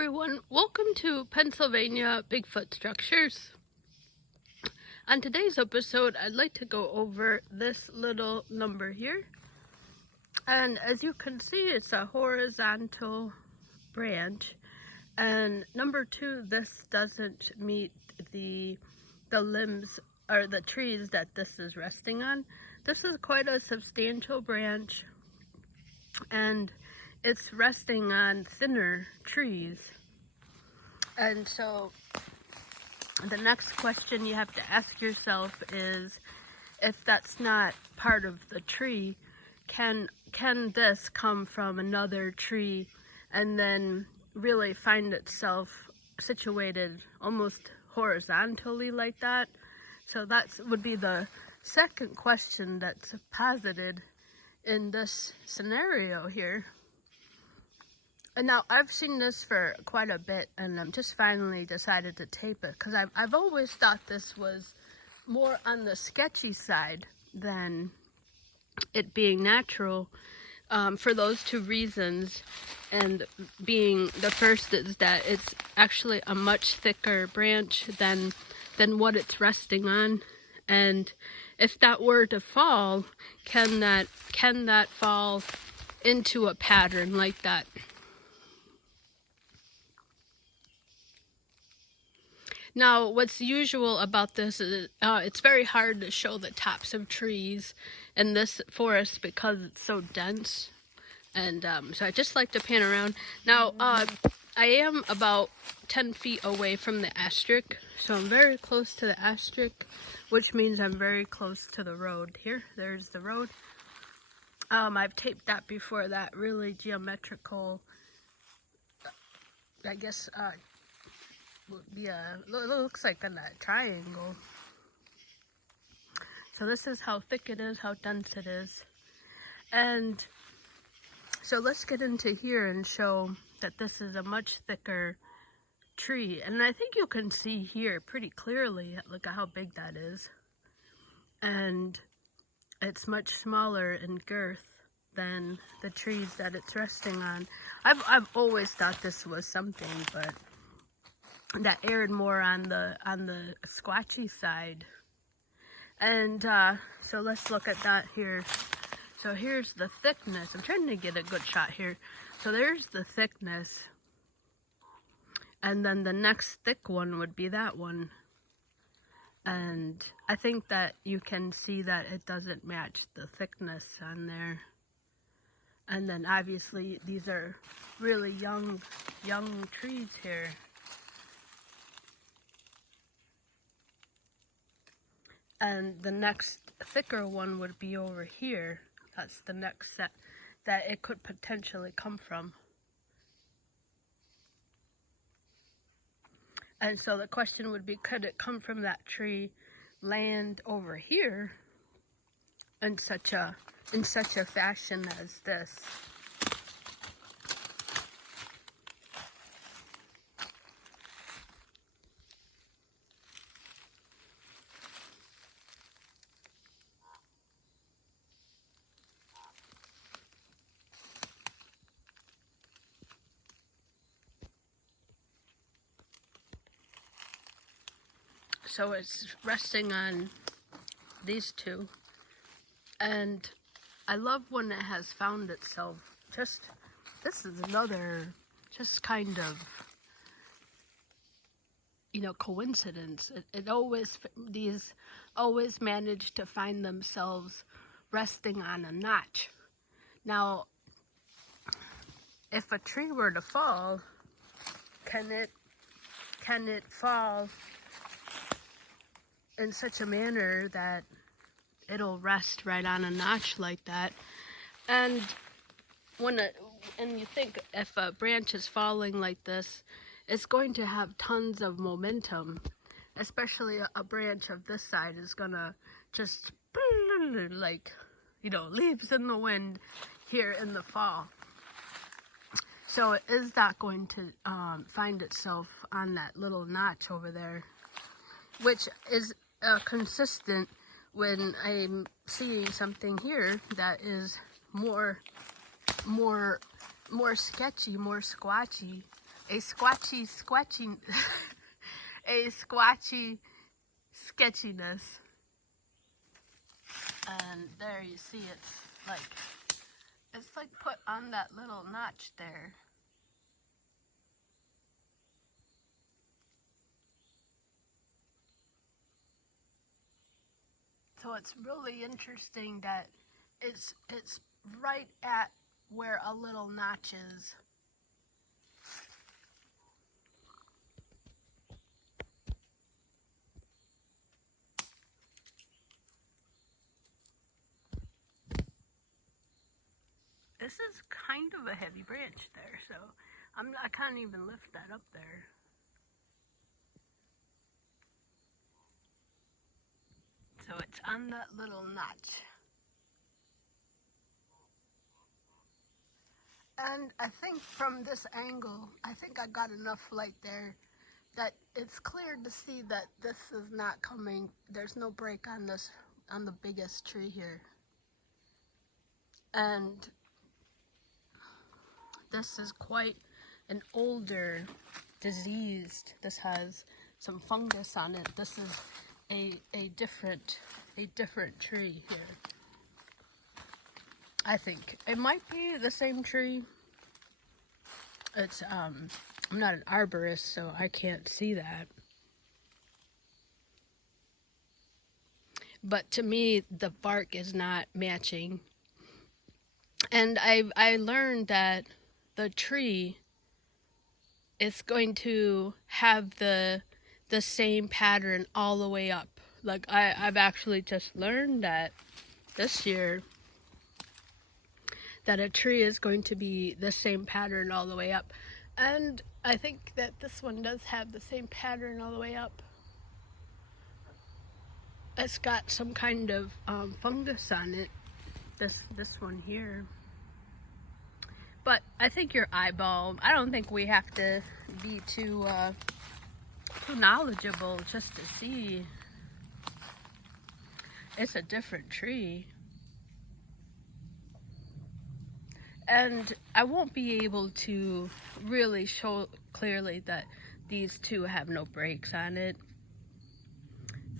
everyone, welcome to Pennsylvania Bigfoot Structures. On today's episode, I'd like to go over this little number here. And as you can see, it's a horizontal branch. And number 2, this doesn't meet the limbs or the trees that this is resting on. This is quite a substantial branch, and it's resting on thinner trees. And so the next question you have to ask yourself is, if that's not part of the tree, can this come from another tree and then really find itself situated almost horizontally like that? So that would be the second question that's posited in this scenario here. And now I've seen this for quite a bit, and I'm just finally decided to tape it because I've always thought this was more on the sketchy side than it being natural, for those two reasons. And being the first is that it's actually a much thicker branch than what it's resting on. And if that were to fall, can that fall into a pattern like that? Now, what's usual about this is it's very hard to show the tops of trees in this forest because it's so dense. And so I just like to pan around. Now, I am about 10 feet away from the asterisk, so I'm very close to the asterisk, which means I'm very close to the road. Here, there's the road. I've taped that before, that really geometrical, I guess, it looks like a triangle. So this is how thick it is, how dense it is. And so let's get into here and show that this is a much thicker tree. And I think you can see here pretty clearly, look at how big that is. And it's much smaller in girth than the trees that it's resting on. I've always thought this was something, but that aired more on the squatchy side. And so let's look at that here. So here's the thickness. I'm trying to get a good shot here. So there's the thickness, and then the next thick one would be that one. And I think that you can see that it doesn't match the thickness on there. And then obviously these are really young trees here. And the next thicker one would be over here. That's the next set that it could potentially come from. And so the question would be, could it come from that tree, land over here in such a fashion as this? So it's resting on these two, and I love when it has found itself. This is another just kind of, coincidence. These always manage to find themselves resting on a notch. Now, if a tree were to fall, can it fall in such a manner that it'll rest right on a notch like that? And and you think if a branch is falling like this, it's going to have tons of momentum, especially a branch of this side is gonna just like, leaves in the wind here in the fall. So is that going to find itself on that little notch over there, which is consistent when I'm seeing something here that is more sketchy, more squatchy, a squatchy a squatchy sketchiness. And there you see it's like put on that little notch there. So it's really interesting that it's right at where a little notch is. This is kind of a heavy branch there, so I can't even lift that up there. So it's on that little notch. And I think from this angle, I think I got enough light there that it's clear to see that this is not coming. There's no break on this, on the biggest tree here. And this is quite an older, diseased. This has some fungus on it. This is a different tree here. I think it might be the same tree. It's I'm not an arborist, so I can't see that. But to me, the bark is not matching. And I learned that the tree is going to have the same pattern all the way up. Like I've actually just learned that this year that a tree is going to be the same pattern all the way up. And I think that this one does have the same pattern all the way up. It's got some kind of fungus on it, this one here. But I think your eyeball, I don't think we have to be too knowledgeable just to see. It's a different tree. And I won't be able to really show clearly that these two have no breaks on it.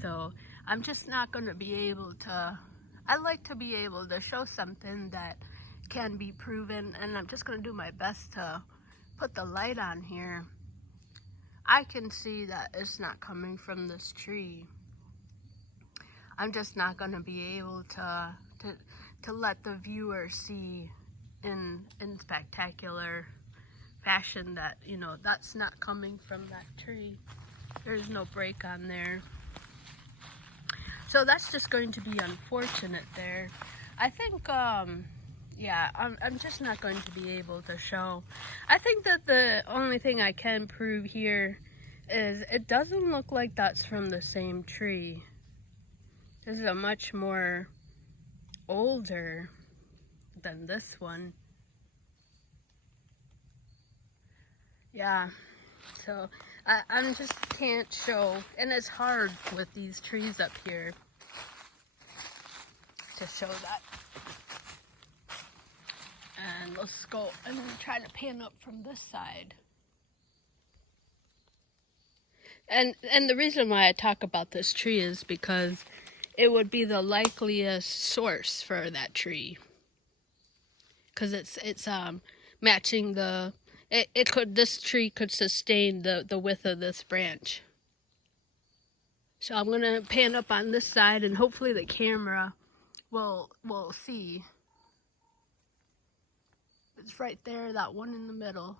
So I'm just not going to be able to, I like to be able to show something that can be proven, and I'm just going to do my best to put the light on here. I can see that it's not coming from this tree. I'm just not going to be able to let the viewer see in spectacular fashion that, you know, that's not coming from that tree. There's no break on there. So that's just going to be unfortunate there. I think, yeah, I'm just not going to be able to show. I think that the only thing I can prove here is it doesn't look like that's from the same tree. This is a much more older than this one. Yeah, so I just can't show, and it's hard with these trees up here to show that. And let's go and try to pan up from this side. And the reason why I talk about this tree is because it would be the likeliest source for that tree. Because it's matching the, this tree could sustain the width of this branch. So I'm gonna pan up on this side, and hopefully the camera will see. It's right there, that one in the middle.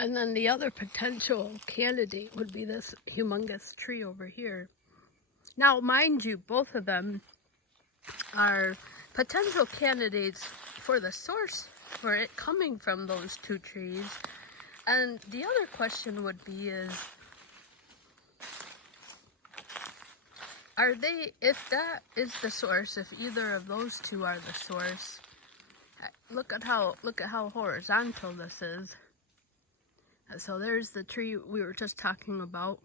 And then the other potential candidate would be this humongous tree over here. Now, mind you, both of them are potential candidates for the source for it coming from those two trees. And the other question would be is, are they, if that is the source, if either of those two are the source, look at how horizontal this is. So there's the tree we were just talking about,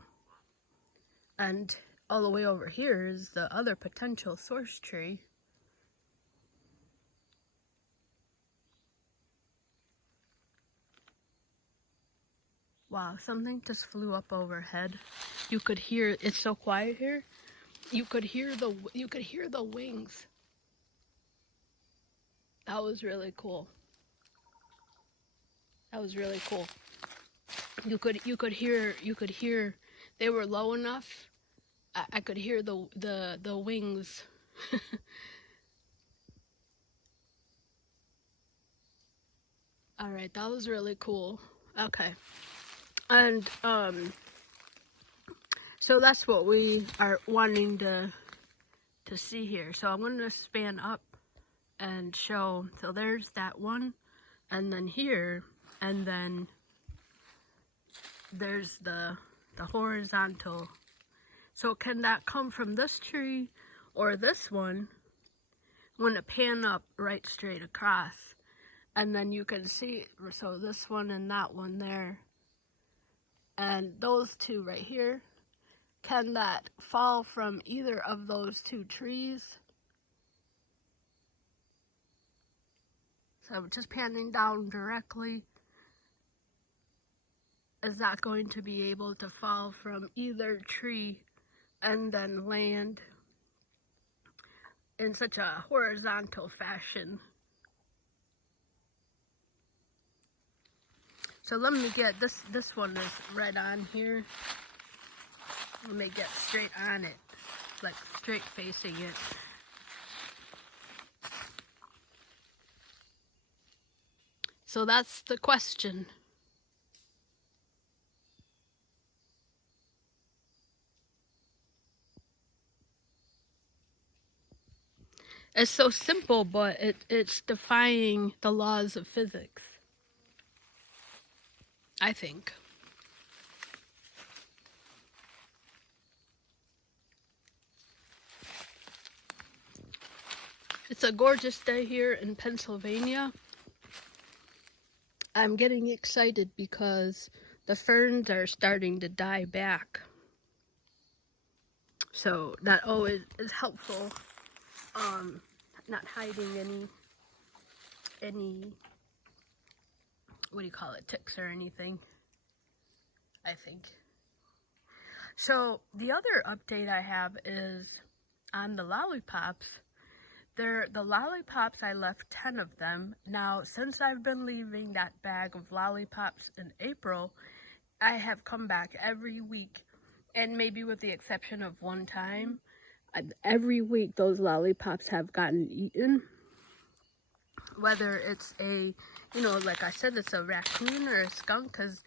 and all the way over here is the other potential source tree. Wow, something just flew up overhead. You could hear, it's so quiet here. You could hear the wings. That was really cool. That was really cool. You could hear they were low enough. I could hear the wings. All right, that was really cool. Okay. And so that's what we are wanting to see here. So I'm going to span up and show. So there's that one, and then here, and then there's the horizontal. So can that come from this tree or this one? I'm going to pan up right straight across, and then you can see, so this one and that one there, and those two right here. Can that fall from either of those two trees? So I'm just panning down directly. Is that going to be able to fall from either tree and then land in such a horizontal fashion? So let me get this one is right on here. Let me get straight on it, like straight facing it. So that's the question. It's so simple, but it's defying the laws of physics, I think. It's a gorgeous day here in Pennsylvania. I'm getting excited because the ferns are starting to die back. So that always is helpful. Not hiding any what do you call it, ticks or anything, I think. So the other update I have is on the lollipops. The lollipops, I left 10 of them. Now, since I've been leaving that bag of lollipops in April, I have come back every week, and maybe with the exception of one time, every week those lollipops have gotten eaten. Whether it's a, like I said, it's a raccoon or a skunk, because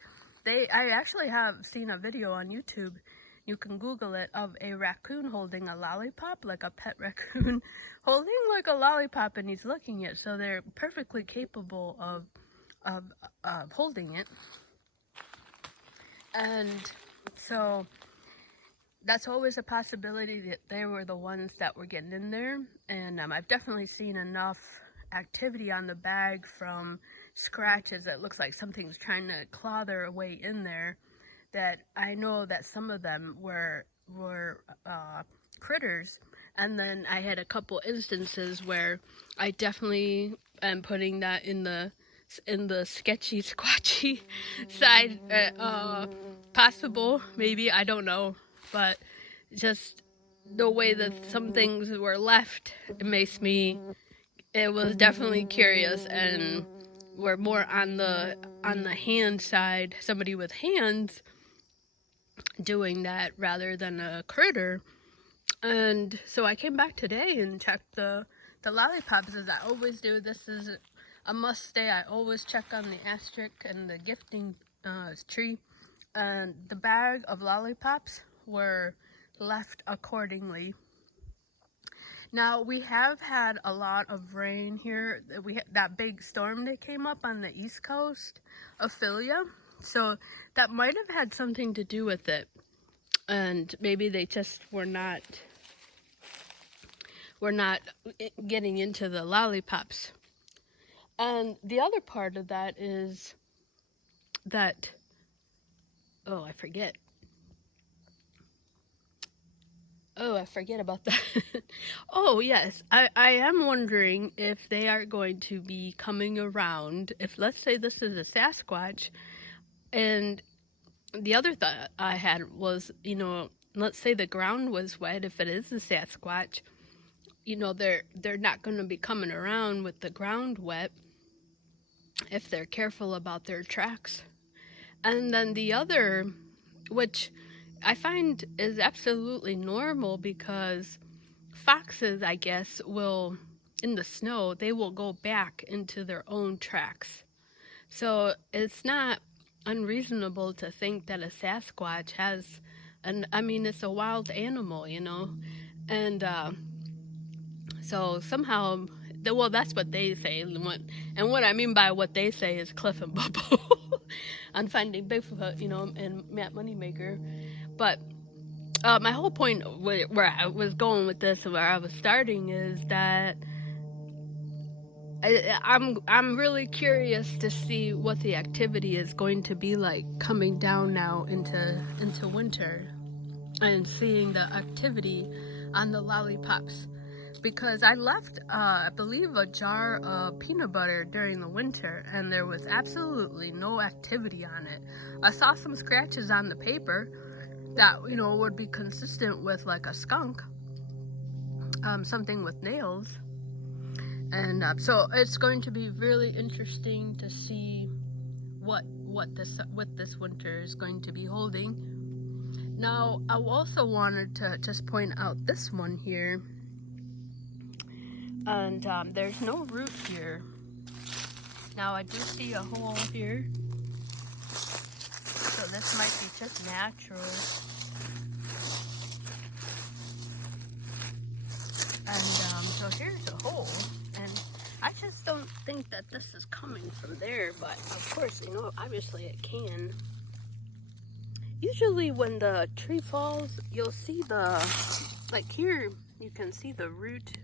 I actually have seen a video on YouTube, you can Google it, of a raccoon holding a lollipop, like a pet raccoon holding like a lollipop, and he's licking it. So they're perfectly capable of holding it. And so that's always a possibility that they were the ones that were getting in there. And I've definitely seen enough activity on the bag from scratches that looks like something's trying to claw their way in there, that I know that some of them were critters. And then I had a couple instances where I definitely am putting that in the sketchy squatchy side, possible, maybe, I don't know, but just the way that some things were left, it was definitely curious, and we're more on the hand side, somebody with hands doing that rather than a critter. And so I came back today and checked the lollipops, as I always do. This is a must stay. I always check on the asterisk and the gifting tree, and the bag of lollipops were left accordingly. Now, we have had a lot of rain here. We had that big storm that came up on the east coast of Philia, so that might have had something to do with it. And maybe they just were not getting into the lollipops. And the other part of that is that, oh, I forget about that. Oh, yes, I am wondering if they are going to be coming around. If, let's say, this is a Sasquatch, and the other thought I had was, let's say the ground was wet. If it is a Sasquatch, they're not going to be coming around with the ground wet if they're careful about their tracks. And then the other, which I find is absolutely normal, because foxes, I guess, will, in the snow, they will go back into their own tracks. So it's not unreasonable to think that a Sasquatch has, it's a wild animal, and so somehow, well, that's what they say, and what I mean by what they say is Cliff and Bubble on Finding Bigfoot, and Matt Moneymaker. But my whole point where I was going with this, and where I was starting, is that I'm really curious to see what the activity is going to be like coming down now into winter, and seeing the activity on the lollipops. Because I left, I believe, a jar of peanut butter during the winter, and there was absolutely no activity on it. I saw some scratches on the paper that, would be consistent with like a skunk, something with nails. And so it's going to be really interesting to see what this winter is going to be holding. Now, I also wanted to just point out this one here. And there's no root here. Now, I do see a hole here, so this might be just natural. And so here's a hole, and I just don't think that this is coming from there, but of course, obviously it can. Usually when the tree falls, you'll see like here, you can see the root